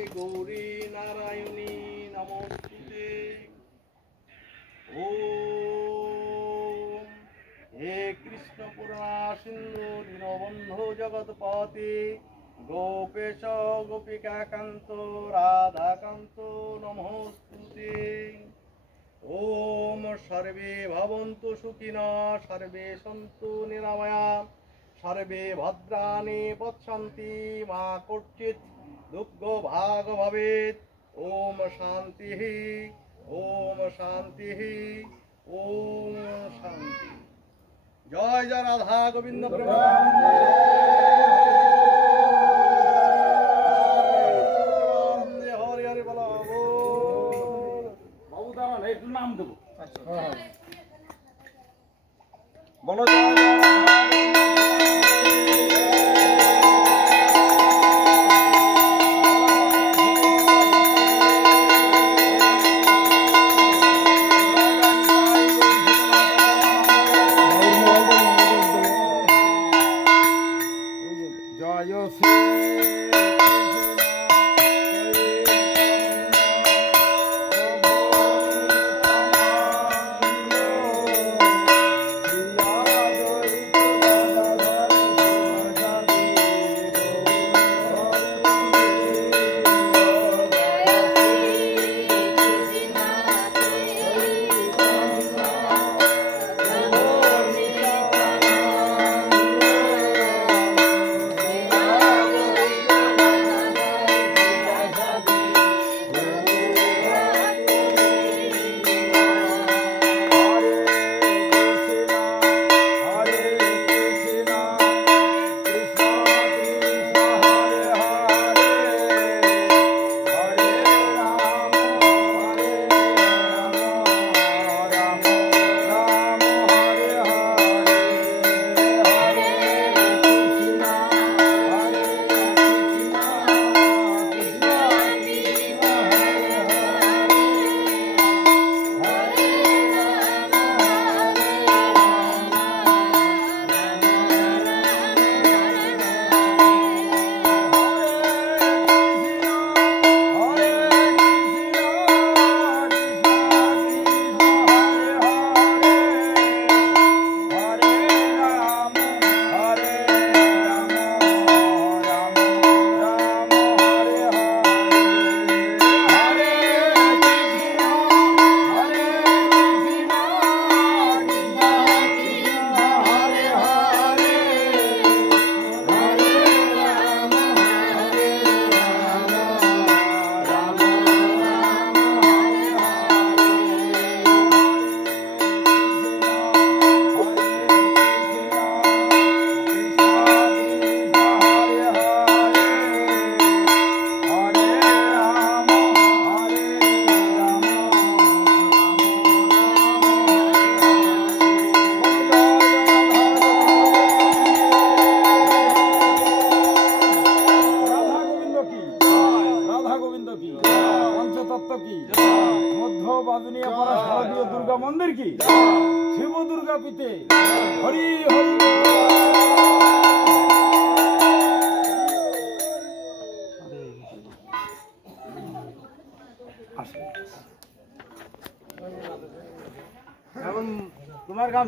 गौरी नारायणी नमोस्तुते। ओम हे कृष्ण पूर्णा सिंधु दीनबंधु जगतपते गोपेश गोपिकाकांत राधाकांत नमोस्तुते। ओम सर्वे भवन्तु सुखिनः सर्वे सन्तु निरामया सर्वे भद्राणि पश्यन्ति मा कश्चित् दुःखो भाग भवेत्। ओम शांति ओम शांति ओम शांति। जय जय राधा गोविंद हरि हरि बोलो। बाबू दारा एक नाम देबो बोलो दुर्गा मंदिर की शिव दुर्गा पीते हरि हरि। तुम्हारे काम